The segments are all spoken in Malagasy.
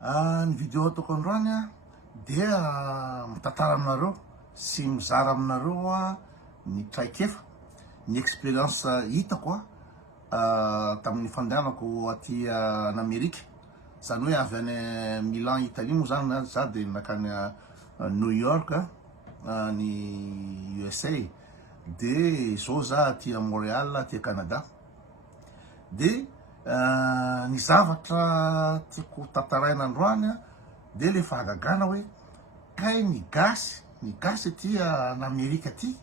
Ny vidéo ataoko androany a dia mitantara aminareo sy mizara aminareo a ny traikefa ny expérience hitako tamin'ny fandehanako aty an'Amerika, zany hoe avy any Milan Italie moa zany za de nakany New York ny USA, de zao za aty Montréal aty Canada. De ny zavatra tiako tantaraina androany de le fahagagana hoe kay ny gasy aty an'Amerika aty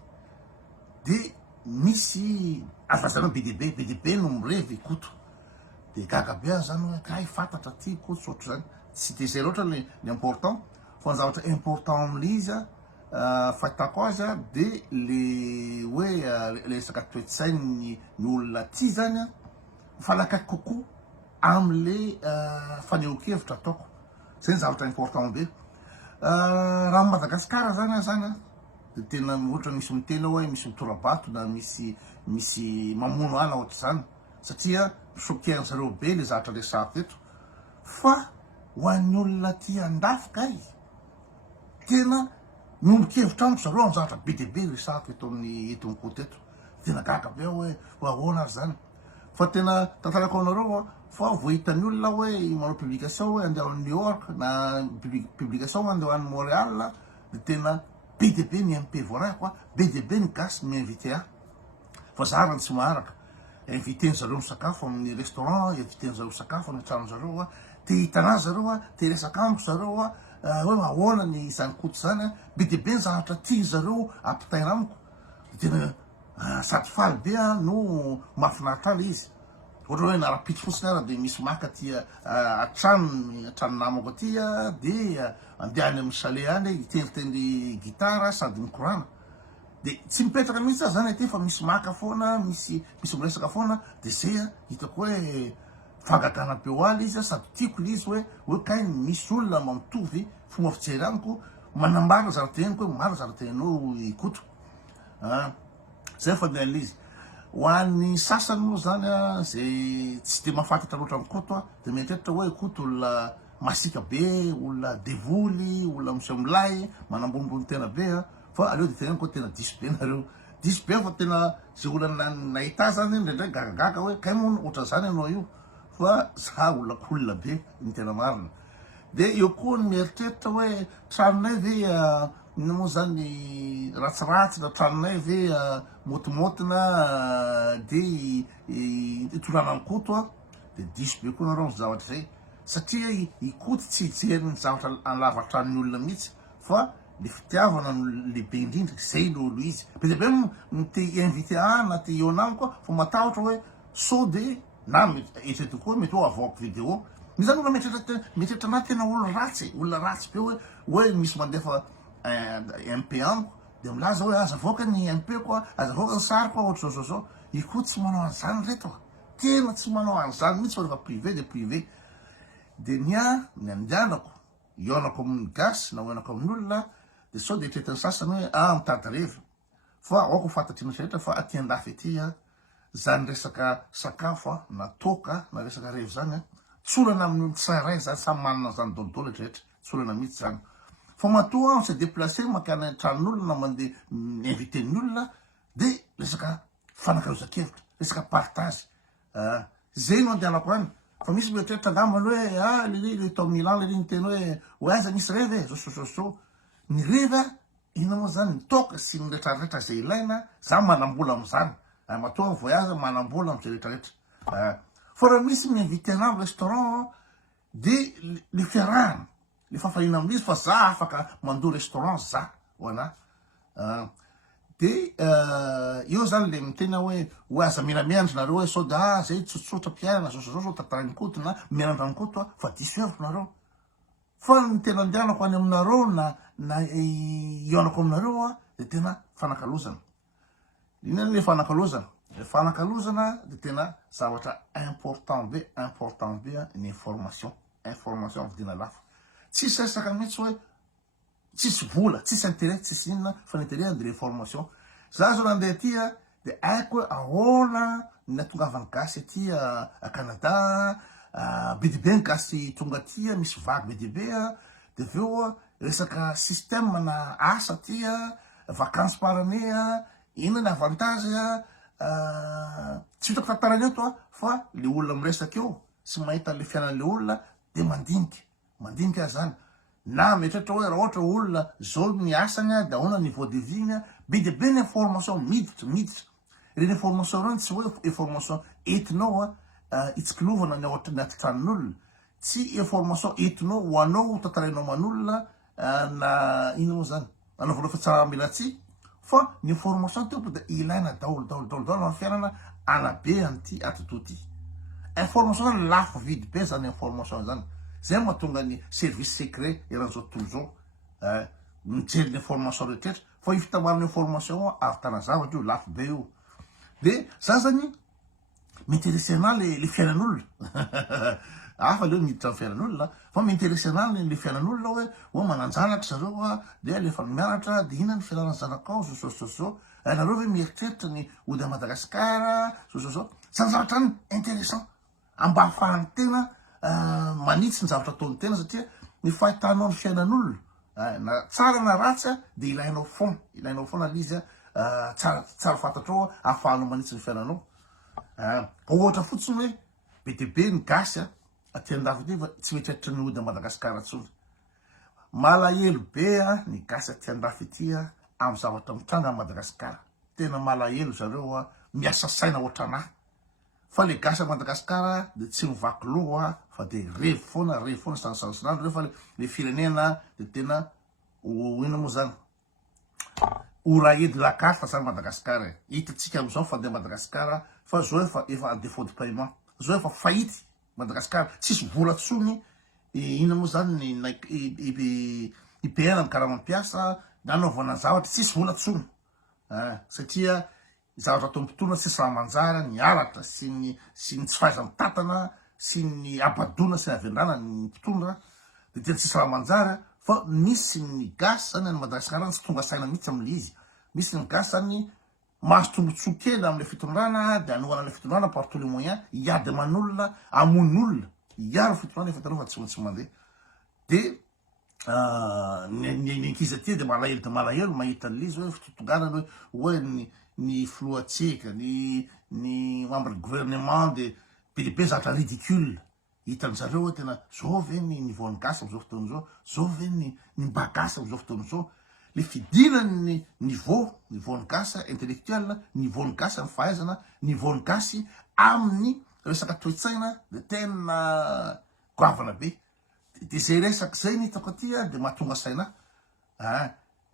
de misy azazana be deaibe no mirevy ikoto, de gaga be zany hoe kay fantatra ty ikoto sotro zany, tsy de zay loatra le important fa ny zavatra important amle izy fahitako azy de le hoe le resaka toetsainy ny olona ty zany falakaiky kokoa amle fanehoan-kevitra ataoko, zay ny zavatra important be. Raha Madagasikara zany de tena ohatra misy mitena hoe misy mitorabato na misy mamono ala ohatra zany, satria sokiana zareo be le zavatra resako eto. Fa ho an'ny olona ty andafika tena miombon-kevitra amiko zareo amin'ny zavatra be dia be resako eto amin'ny eto mikoto eto, tena gaga be hoe ahoana ary zany. Fa tena tantarako anareo fa vo hitan'ny olona hoe manao publication hoe andeha New York na publication andeha any Montréal de tena be dia be ny MP voarahiko be dia be ny gasy mi-invité fa zarany tsy maharaka. Invité zareo misakafo amin'ny restaurant, invité zareo misakafo amin'ny trano zareo te hitanazy zareo te resaka amiko zareo hoe ahoana ny zany koto zany be dia be ny zavatra tia zareo ampitaina amiko, tena sady faly be no mahafinaritra azy izy. Ohatra hoe narapitso fotsiny ara de misy maka ty atrano namako aty de andehany amin'ny chalet any iteniteny gitara sady mikorana, de tsy mipetraka mihitsy zany aty fa misy maka foana, misy miresaka foana, de zay hitako hoe fagagana be oaly izy sady tiako le izy hoe kay misy olona mamitovy fomba fijery amiko manambara zarateniko hoe maro zaratenao ikoto. Zay fandehan'le izy. Ho an'ny sasany moa zany zay tsy de mahafantatra loatra mikoto de mietreritra hoe ikoto olona masika be, olona devoly, olona misy milay manambonimbony tena be fa aleo de teneniko tena diso be nareo, diso be fa tena zay olona nahita zany ndraindray gagagaga hoe kay moa ohatra zany anao io, fa za olona be ny tena marina. De eo koa ny mieritreritra hoe tranonay ve moa zany ratsiratsy na tranonay ve motomotina de itorana ny koto de diso be koa nareo ny zavatra zay, satria ikoto tsy hijery ny zavatra alavantran'ny olona mihitsy fa le fitiavana lehibe indrindra zay lolo izy. Be dia be te invité na te ionamiko fa matahotra hoe so de na etreto koa mety hoe avoako vidéo ny zany olona mietreritra anaty tena olona ratsy be hoe misy mandefa MP amiko de milaza hoe aza avoaka ny MP ko aza avoaka ny sariko ohatra zao ikoto tsy manao an'izany reto tena tsy manao an'izany mihitsy fa rehefa privé de privé. De ny andehanako ionako amin'ny gasy na ionako amin'ny olona de sao de etretin'ny sasany hoe mitady revy, fa aoko fantatry mihitsy fa aty andafy aty zany resaka sakafo na toka na resaka revy zany tsolana amin'ny tsirairay zany samy manana zany dolodolo rehetra, tsolana mihitsy zany. Fa matoa s'est déplacé makany tranon'olona mandeha invité-ny olona de resaka fanakaroza-kevitra, resaka partage, zay no andehanako any. Fa misy mietreritra angambany hoe le tao Milan le tena hoe aza misy revy zao ny revy ina moa zany ny toka sy ny retraretra zay ilaina za manambola am'zany, matoa voyage manambola am'zay retraretra. Fa raha misy miinvité anao amin'ny restaurant de le fiarahana le fafahina amin'izy fa za afaka mandoa restaurant za ho ana de eo zany le mitena hoe aza mianamiandry nareo hoe sao de zay tsotsotra mpiarana zao tantarany koto na mianandra ny koto fa diso hevitra nareo. Fa ny tena andehanako any aminareo na ionako aminareo de tena fanakalozana. Inona le fanakalozana? Le fanakalozana de tena zavatra important be ny information vidina lafo. Tsisy resaka mihitsy hoe tsisy vola, tsisy intérêt, tsisy inona fa l'intérêt de l'information. Za zao nandeha aty de haiko hoe ahoana ny natongavany gasy aty a Canada be dibe ny gasy tonga tia misy vagy be dibe de aveo resaka système na asa tia vacances par année ina ny avantage tsy hitako tantarany eto fa le olona miresaky eo sy mahita le fiainan'le olona de mandinika zany na metratra hoe raha ohatra olona zao ny asany de ahoana niveau de vie be dibe ny information miditra reny information reny tsy hoe information entinao itsikilovana ny ohatra ny atitran'olona tsy information entinao ho anao tantarainao man'olona na ina moa zany anaovana fitsaramilatsy fa ny information teo de ilaina daholo amin'ny fiainana anabe an'ity atoto ty information zany lafo vidy be zany information zany zay mahatonga ny service secret eran'izao tontolo zao mijery ny information rehetrretra fa io fitamarana information ahavitana zavatra io lafo be io de za zany m'intéressé ana le fiainan'olona hafa leo miditra amin'ny fiainan'olona fa m'intéressé ana le fiainan'olona hoe mananjanaka zareo de lefa mianatra de ina ny fianarana zanakao zao nareo hoe mieritreritra ny ody a Madagasikara zao zany zavatra any intéressant amba ahafahany tena manitsy ny zavatra ataony tena satria ny fahitanao ny fiainan'olona na tsara na ratsy de ilainao foana lizy tsara fantatrao ahafahanao manitsy ny fiainanao ohatra fotsiny hoe be dibe ny gasy aty andafy ty fa tsy mieritreritra ny ody a Madagasikara tsony malahelo be ny gasy aty andafy ity amy zavatra mitranga a Madagasikara tena malahelo zareo miasa saina ohatranahy fa le gasy a Madagasikara de tsy mivaky loha fa de revo foana sansansinandro reo fa le firenena de tena ina moa zany oraedy lakafa zany Madagasikara hitatsika amizao fa de Madagasikara fa zao efa en défaut de paiement zao efa fahity Madagasikara tsisy vola tsony ina moa zany ny IPN amy karaha mampiasa nanaovana zavatra tsisy vola tsony satria zavatra atao mpitona tsisy raha manjara ny aratra sy ny tsy faiza mitatana sy ny abadona sy ny avendrana ny mpitondra de tena tsisy raha manjara fa misy ny gasy zany any Madagasikara tsy tonga saina mihitsy amle izy misy ny gasy zany mahazo tombotsoa kely amle fitondrana de anohana le fitondrana par tous les moyens hiady aman'olona amon'olona hiaro fitondrana efa tanao fa tsy mandeha de ny ankizy aty de malahelo mahita an'izy hoe fitotonganany hoe ny filoatsika ny membre de gouvernement de be dibe zavatra ridicule hitan'zareo hoe tena zao ve ny nivoan'ny gasy am'izao fotoana zao ve ny mba gasy am'izao fotoana zao le fidinany nivoan'ny gasy intellectuel nivoan'ny gasy amy fahaizana nivoan'ny gasy amin'ny resaka toetsaina de tena goavana be de zay resaky zay nitako aty de mahatonga saina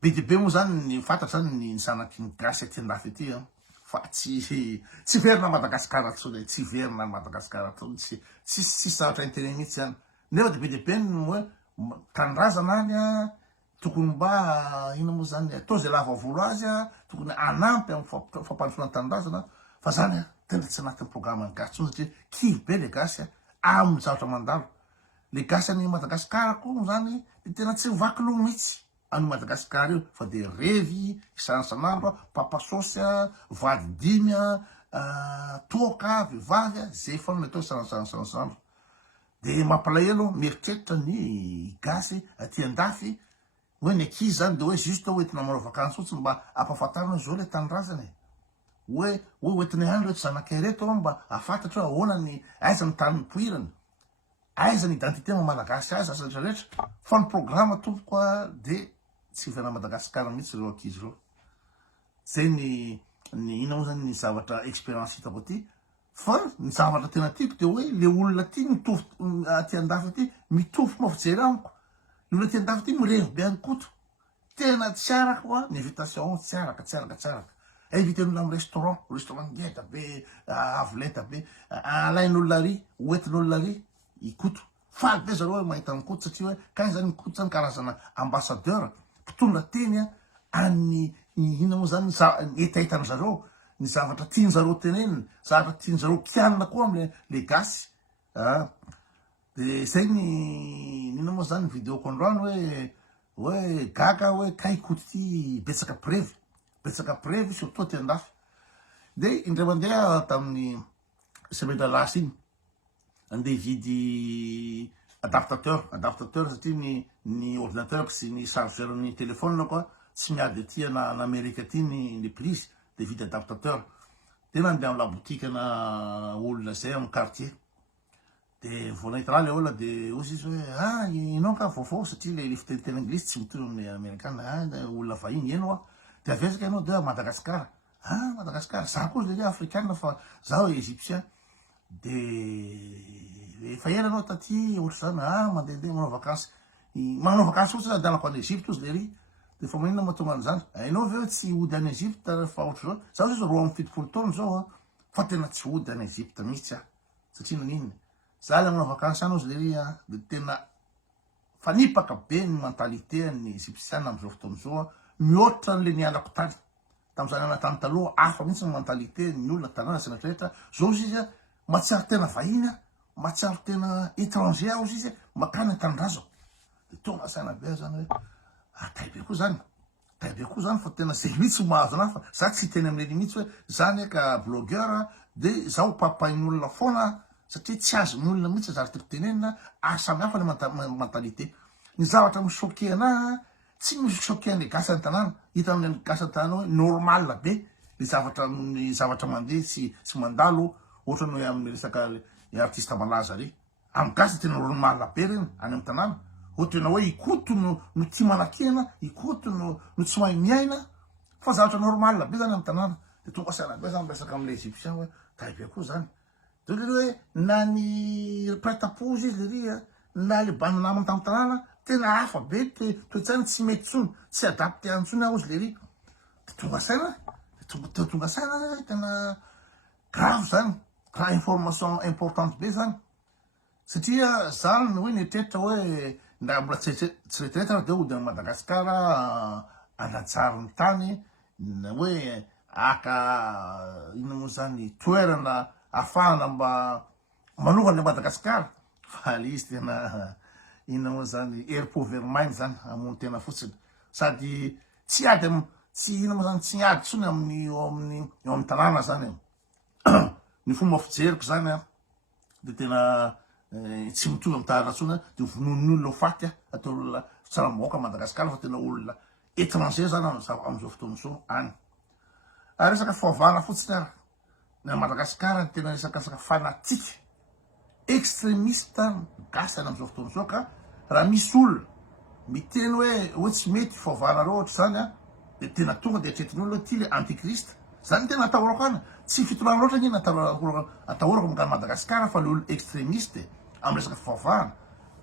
be dibe moa zany ny fantatra zany ny zanaky ny gasy aty andafy aty fa tsy verina Madagasikara tsony tsy verina Madagasikara tsony tsy zavatra intérêt mihitsy zany nefa de be dibe hoe tanindrazana any tokony mba ina moa zany atao zay lava volo azy tokony anampy amy fampandrosoana tanindrazana fa zany tena tsy anatin'ny programme ny gasy tsony satria kivy be le gasy amy zavatra mandalo le gasy any Madagasikara koa zany de tena tsy mivaky loha mihitsy any Madagasikara io fa de revy isanandro papasosy vady dimy toaka vehivavy zay foana ny atao isanandro de mampalahelo mieritreritra ny gasy aty andafy hoe ny ankizy zany de hoe juste hoentina manao vakansy fotsiny mba ampahafantarana zao le tanindrazany hoe hoentina ihany reto zanakay reto mba ahafantatra hoe ahoana ny aiza ny tany mipoirany aiza ny identité malagasy azy asa rehetra fa ny programme tompoko de tsy verina Madagasikara mihitsy reo ankizy reo zay ny ina moa zany ny zavatra expérience hitako aty fa ny zavatra tena tiako de hoe le olona ty mitovy aty andafy aty mitovy fomba fijery amiko le olona aty andafy aty mirevo be any koto tena tsy araka ny invitation tsy araka inviten'olona amy restaurant ngeda be avoleta be alain'olona ary hoentin'olona ary ikoto faly be zareo hoe mahita ny koto satria hoe kay zany ny koto zany karazana ambassadeur mpitondra teny any ina moa zany etaitany zareo ny zavatra tiany zareo teneniny zavatra tiany zareo pianina koa amle gasy de zay ny ina moa zany videoko androany hoe gaga hoe kay koto ty betsaka prevy surtout ty andafy de indray mandeha tamin'ny semaine lasy iny andeha hividy adaptateur satria ny ordinateur sy ny chargeur-ny téléphone koa tsy miady aty na Amerika aty ny prise de vidy adaptateur tena andeha amy laboutique na olona zay amy quartier de vonahita raha le olona de ozy izy hoe inao ka vaovao satria le fiteniteny anglisy tsy mitovy amin'ny amerikana olona vahiny eno de avezaka ianao de Madagasikara Madagasikara za koa le africaine fa zaho égyptien de efa ela anao taty ohatry zany mandehandeha manao vakansy ohatsy andalako any Egypte ozy le ry de fa maninona mahatonga an'izany hainao ve tsy ody any Egypte fa ohatry zao zaho izy roa amy fitopolo taona zao fa tena tsy ody any Egypte mihitsy satria naninona za le manao vakansy any ozy le ry de tena fanipaka be ny mentalité ny égyptienne am'izao fotoana zao mihoatra n'le nialako tany tam'izany ana tany taloha hafa mihitsy ny mentalité ny olona tanàna sy rehetra zao izy izy mahatsiaro tena vahiny mahatsiaro tena étranger ozy izy makany tanindrazako de tonga saina be zany hoe taibe koa zany fa tena zay mihitsy mahazo anahy fa za tsy teny am'leny mihitsy hoe zany ka blogueur de zaho papain'olona foana satria tsy azo n'olona mihitsy zary tiako tenenina samihafa le mentalité ny zavatra michoqué anahy tsy misy choqué an'le gasy ny tanàna hita amin'ny gasy ny tanàna hoe normal be ny zavatra mandeha sy mandalo ohatra ny hoe amin'ny resaka artiste malaza rey amy gasy tena normal be reny any amy tanàna ohatra na hoe ikoto no tia manakena ikoto no tsy mahay miaina fa zavatra normal be zany amy tanàna de tonga saina be zany resaka am'le égyptien hoe taibe koa zany de le hoe na ny prêt-à-poser izy le ry na le bany namany tamy tanàna tena hafa be toetsaina tsy mety tsony tsy adapté antsony aho ozy le ry de tonga saina tena grave zany raha information importante be zany satria zany hoe nietreritra hoe nda mbola tsy retraretra de ody any Madagasikara anajary ny tany na hoe ino moa zany toerana ahafahana mba manovany le Madagasikara fa le izy tena ino moa zany air-pauvre-mainy zany amony tena fotsiny sady tsy ady tsy ino moa zany tsy ady tsony eo amin'ny tanàna zany ny fomba fijeriko zany de tena tsy mitovy amy tanàna tsony de vonon'olona ho faty atao olona tsaramoaka Madagasikara fa tena olona étranger zany am'izao fotoana zao any resaka fivavahana fotsiny na Madagasikara tena resaka fanatique extrémiste gasy any am'izao fotoana zao ka raha misy olona miteny hoe tsy mety fivavahana reo ohatra zany de tena tonga de etretin'olona ty le antikriste zany tena atahorako any tsy fitolana loatra ny atahorako mangano Madagasikara fa le olo extrémiste amy resaka fivavahana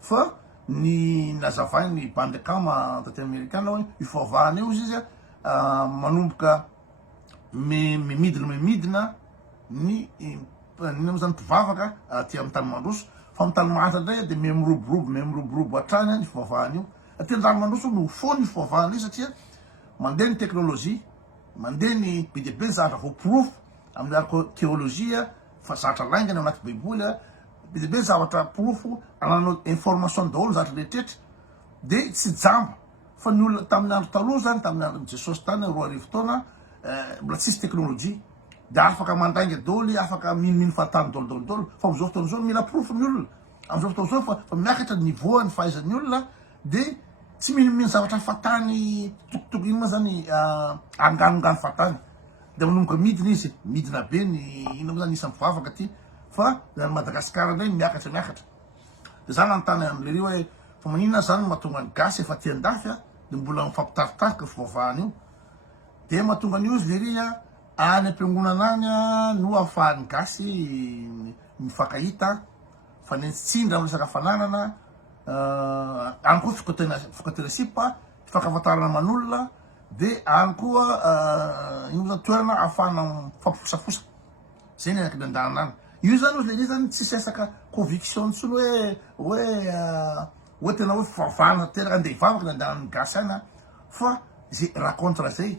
fa ny nazavany ny bandekama taty amerikana hoe ifivavahana io izy manomboka memidina ny zany mpivavaka ty amy tany mandroso fa amy tany mahatra ndray de memiroborobo hatrany ny fivavahana io tena tany mandroso no fony fivavahana io satria mandeha ny teknôlôzia mandeha ny be de be ny zavatra voapirofo amin'ny arko théologia fa zavatra laingany ao anaty baiboly be de be ny zavatra pirofo ananao information daholo zavatra rehetrretra de tsy jamba fa ny olona tamin'ny andro taloha zany tamin'ny andro Jesosy tany 4 taona mbola tsisy teknôlôjia de afaka mandainga daholo afaka minimino fahatany daholo fa am'izao fotoana zao mila pirofo ny olona am'izao fotoana zao fa miakatra niveau ny fahaizan'ny olona de tsy minimino zavatra fahatany tokotoko ino ma zany anganongano fahatany de manomboka midina izy midina be ny ino ma zany isany mpivavaka ty fa Madagasikara ndray miakatra de zany anontany am'le ry hoe fa maninona zany mahatonga ny gasy efa tiandafy de mbola mifampitaritarika fivavahana io de mahatonga an'io izy le ry any am-piangonana any no ahafahan'ny gasy mifankahita fa nentsitsindra amy resaka fananana any koa fikaterasipa fifankafatarana man'olona de any koa ino zany toerana ahafahana mifampifosafosa zay ny anaky andanana any io zany ozy le zany tsisy resaka conviction tsony hoe tena hoe fivavahana teraka andeha hivavaka ny andanan'ny gasy any fa zay racontre zay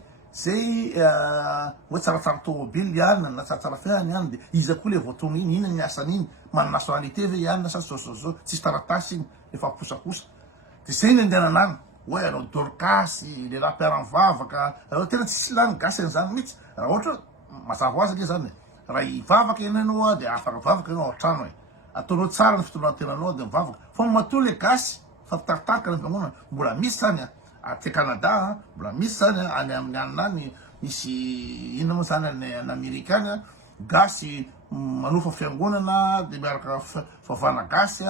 hoe tsaratsara tomobily any na tsaratsara fiahany any de izy koa le voatona iny ina ny asan'iny mana nationalité ve any na sa zao tsisy taratasy iny efa posaposa de zay ny andehanana any hoe anao dorkasy le raha mpiara-mivavaka raha tena tsisy lany gasy an'izany mihitsy raha ohatra mazava ho azy ake zany raha hivavaka ianao de afaka mivavaka ianao ao an-trano ataonao tsara ny fitondrantenanao de mivavaka fa matoa le gasy fa fitaritarika ny fiangonana mbola misy zany aty Canada mbola misy zany any amin'ny anina any misy ino moa zany any Amerika any gasy manofa fiangonana de miaraka fafana gasy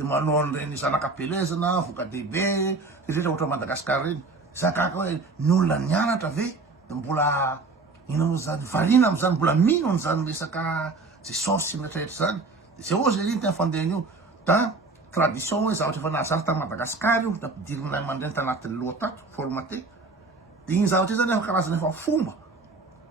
de manao an'ireny zanakam-pelezana voka dehibe rehetra ohatra Madagasikara reny zakaka hoe ny olona nianatra ve de mbola ino moa zany variana am'zany mbola mino an'zany resaka Jesosy sy rehetrarehetra zany de zay ozy iny tena fandehany io da tradition hoe zavatra efa nahazara ta Madagasikara io nampidirina mandreny tanatin'ny lohatato formaté de iny zavatra io zany efa karazana efa fomba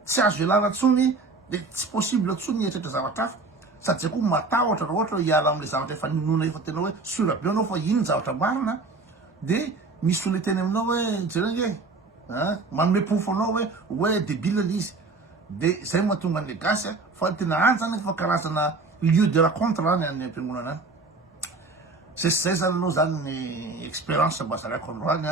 tsy azo ialana tsony de tsy possible tsony etratra zavatra hafa sady zay koa matahotra raha ohatra hoe hiala am'le zavatra efa ninona efa tena hoe sura be anao fa iny zavatra marina de misy olona teny aminao hoe jerenge manome pofo anao hoe débile izy de zay mahatonga an'le gasy fa tena any zany fa karazana lieu de rencontre any any am-piangonana any zay zany aloha zany ny expérience mba zaraiko androany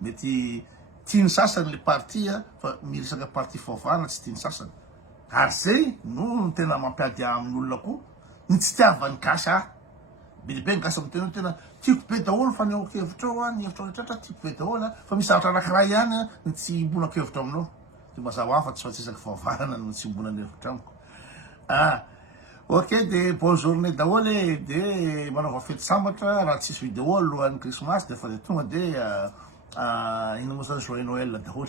mety tiany sasany le parti fa miresaka parti fovana tsy tiany sasany ary zay no tena mampiady amin'olona koa ny tsy tiavany gasy bebe ny gasy am'tena tena tiako be daholo fa neokevitra ao ny hevitra rehetratra tiako be daholo fa misy zavatra anankiray ihany ny tsy imbonakevitra aminao de mazava afa-tsy fa tsy isaky fahavahana no tsy imbonany hevitra amiko ok de bonne journée daholo de manaova fety sambatra raha tsisy vidéo alohan'ny Christmas de fa de tonga de ino moa zany joyeux Noël daholo